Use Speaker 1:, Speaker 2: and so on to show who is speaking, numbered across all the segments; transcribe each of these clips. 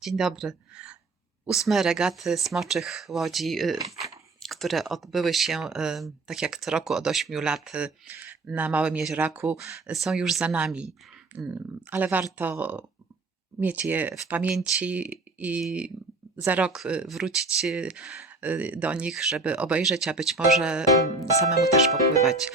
Speaker 1: Dzień dobry. Ósme regaty smoczych łodzi, y, które odbyły się y, tak jak co roku od 8 lat y, na Małym Jezioraku, y, są już za nami. Mm, Ale warto mieć je w pamięci i za rok wrócić do nich, żeby obejrzeć, a być może mm, samemu też popływać.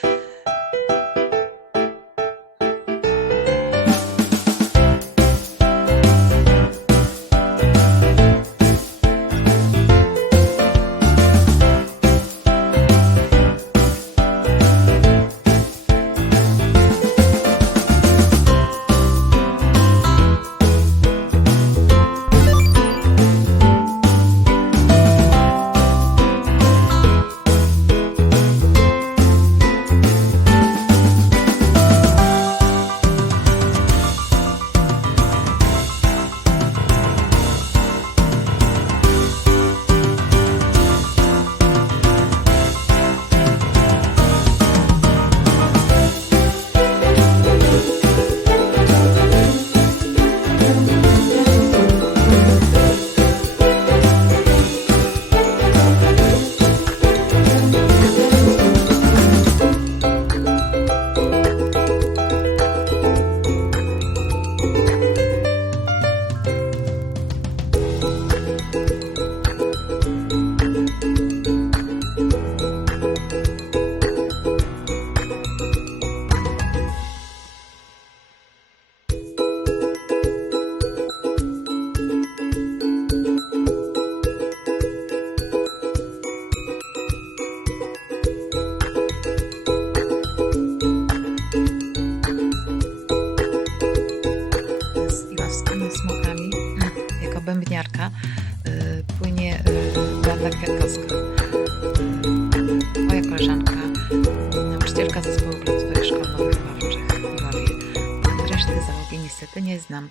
Speaker 1: Załogi niestety nie znam.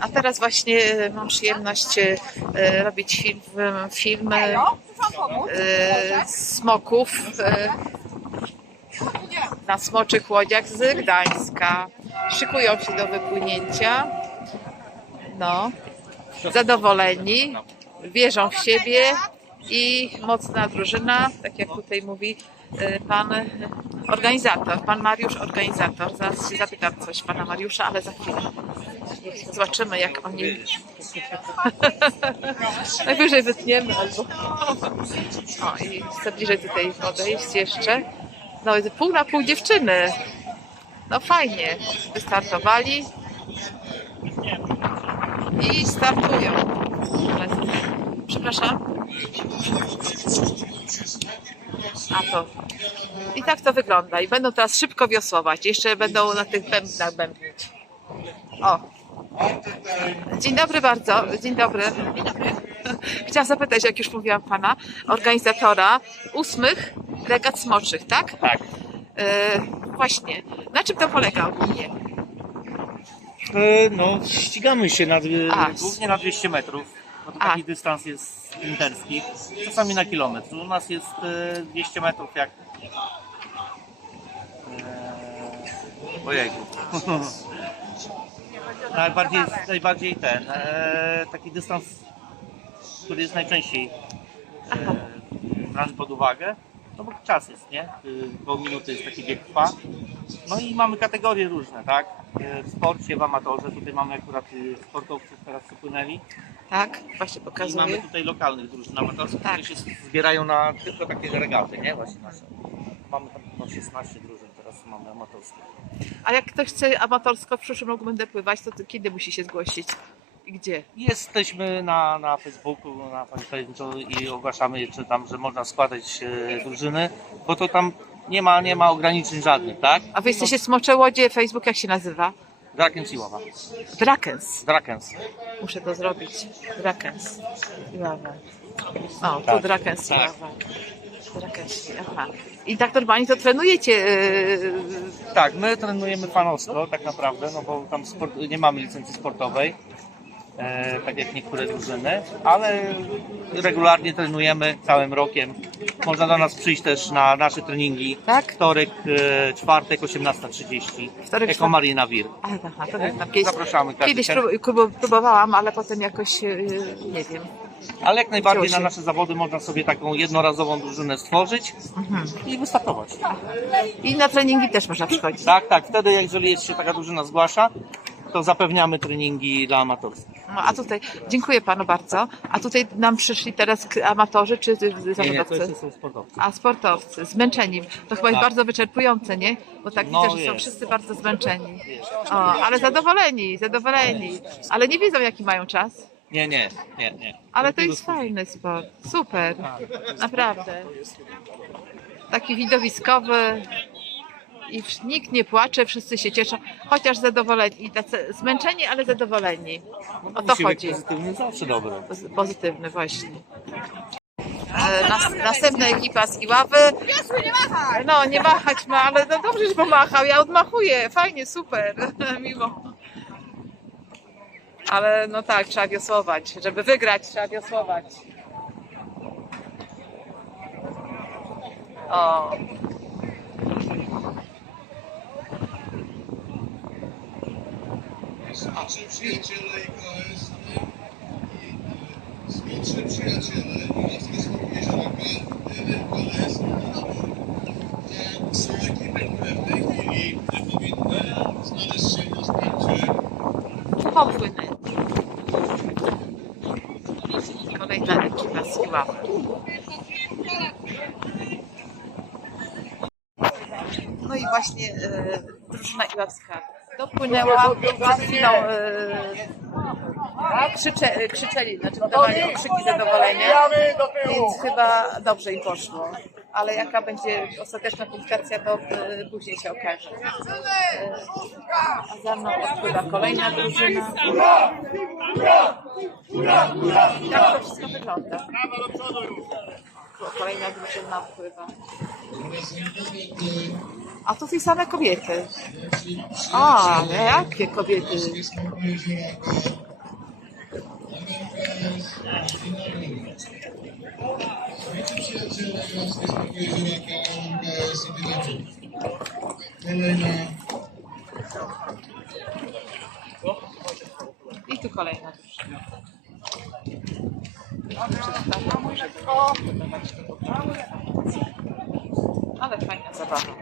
Speaker 1: A teraz właśnie e, mam przyjemność e, e, robić film, film e, e, smoków e, na smoczych łodziach z Gdańska. Szykują się do wypłynięcia. No, zadowoleni, wierzą w siebie i mocna drużyna, tak jak tutaj mówi pan organizator, pan Mariusz organizator. Zaraz się zapytam coś pana Mariusza, ale za chwilę. Zobaczymy jak oni... Najwyżej wytniemy albo... O i chcę bliżej tutaj podejść jeszcze. No jest pół na pół dziewczyny. No fajnie. Wystartowali. I startują. Przepraszam. A to. I tak to wygląda. I będą teraz szybko wiosłować. Jeszcze będą na tych bębnach bębnić. O. Dzień dobry bardzo. Dzień dobry. Chciałam zapytać, jak już mówiłam pana, organizatora ósmych regat smoczych, tak?
Speaker 2: Tak.
Speaker 1: E, właśnie. Na czym to polega ogólnie?
Speaker 2: E, No, ścigamy się na,
Speaker 1: A.
Speaker 2: głównie na 200 metrów, bo to
Speaker 1: A.
Speaker 2: taki dystans jest sprinterski, czasami na kilometr. U nas jest e, 200 metrów jak... E, ojejku. najbardziej, najbardziej ten, e, taki dystans, który jest najczęściej
Speaker 1: Aha.
Speaker 2: e, brany pod uwagę, no bo czas jest, nie? Y, Koło minuty jest taki bieg trwa. No i mamy kategorie różne, tak? W sporcie, w amatorze, tutaj mamy akurat sportowców teraz przypłynęli.
Speaker 1: Tak, właśnie
Speaker 2: I mamy tutaj lokalnych drużyn amatorskich,
Speaker 1: Tak.
Speaker 2: które się zbierają na tylko takie regaty, nie? Właśnie nasze. Mamy tam no, 16 drużyn mamy amatorskich.
Speaker 1: A jak ktoś chce amatorsko w przyszłym roku będę pływać, to, kiedy musi się zgłosić? I gdzie?
Speaker 2: Jesteśmy na, na Facebooku, na fanpage'u i ogłaszamy, czy tam, że można składać e, drużyny, bo to tam nie ma, nie ma ograniczeń żadnych, tak?
Speaker 1: A wy jesteście Smocze Łodzie, Facebook jak się nazywa?
Speaker 2: Drakens i ława.
Speaker 1: Drakens.
Speaker 2: Drakens.
Speaker 1: Muszę to zrobić. Drakens. I ława. O, tu
Speaker 2: Tak,
Speaker 1: Drakens i
Speaker 2: tak.
Speaker 1: ława. Aha. I tak normalnie to trenujecie. Yy,
Speaker 2: Tak, my trenujemy fanowsko tak naprawdę, no bo tam sport, nie mamy licencji sportowej, e, tak jak niektóre drużyny, ale regularnie trenujemy całym rokiem. Można do nas przyjść też na nasze treningi.
Speaker 1: tak?
Speaker 2: Wtorek, e, czwartek, 18.30.
Speaker 1: Wtorek,
Speaker 2: Eko Marina Wir.
Speaker 1: Aha, to tam Kiedyś,
Speaker 2: Zapraszamy każdy
Speaker 1: kiedyś prób- prób- próbowałam, ale potem jakoś yy, nie wiem.
Speaker 2: Ale jak najbardziej na nasze zawody można sobie taką jednorazową drużynę stworzyć i wystartować.
Speaker 1: I na treningi też można przychodzić.
Speaker 2: Tak, tak. Wtedy, jeżeli jest się taka drużyna zgłasza, to zapewniamy treningi dla amatorskich.
Speaker 1: No, a tutaj, dziękuję panu bardzo. A tutaj nam przyszli teraz k- amatorzy czy czy
Speaker 2: Nie, nie, to
Speaker 1: zawodowcy?
Speaker 2: jeszcze są sportowcy.
Speaker 1: A sportowcy, zmęczeni. To chyba jest
Speaker 2: Tak.
Speaker 1: bardzo wyczerpujące, nie? Bo tak
Speaker 2: No,
Speaker 1: widzę, że są
Speaker 2: jest.
Speaker 1: wszyscy bardzo zmęczeni. O, ale zadowoleni, zadowoleni. Ale nie wiedzą, jaki mają czas.
Speaker 2: Nie, nie, nie, nie.
Speaker 1: Ale to
Speaker 2: Tylko
Speaker 1: jest fajny sport. Super.
Speaker 2: Tak.
Speaker 1: Naprawdę. Taki widowiskowy. I nikt nie płacze, wszyscy się cieszą, chociaż zadowoleni, I tacy zmęczeni, ale zadowoleni. O to chodzi.
Speaker 2: pozytywny zawsze dobry.
Speaker 1: Pozy- Pozytywny, właśnie. E, nas, następna ekipa z Iławy. No, nie machać ma, ale no dobrze, że pomachał. Ja odmachuję. Fajnie, super. Miło. Ale no tak, trzeba wiosłować. Żeby wygrać, trzeba wiosłować. O.
Speaker 3: Przyjaciele i KS, Smoczy przyjaciele i Morskie Smoki Jeziora KS są ekipy, które w tej chwili powinny znaleźć się na starcie
Speaker 1: Popłynę. Kolejna ekipa z Iławy. No i właśnie e, drużyna iławska dopłynęła. Przed chwilą e, krzycze, krzyczeli, znaczy wydawali okrzyki zadowolenia, więc chyba dobrze im poszło. Ale jaka będzie ostateczna punktacja, to e, później się okaże. E, a za mną odpływa kolejna drużyna. Jak to wszystko wygląda? Kolejna drużyna odpływa. A to tej same kobiety. A, jakie kobiety?
Speaker 3: I Dynamit. Kolejna
Speaker 1: I tu kolejna drużyna. Przedstawiam, żeby podawać te informacje.
Speaker 4: Ale fajna zabawa.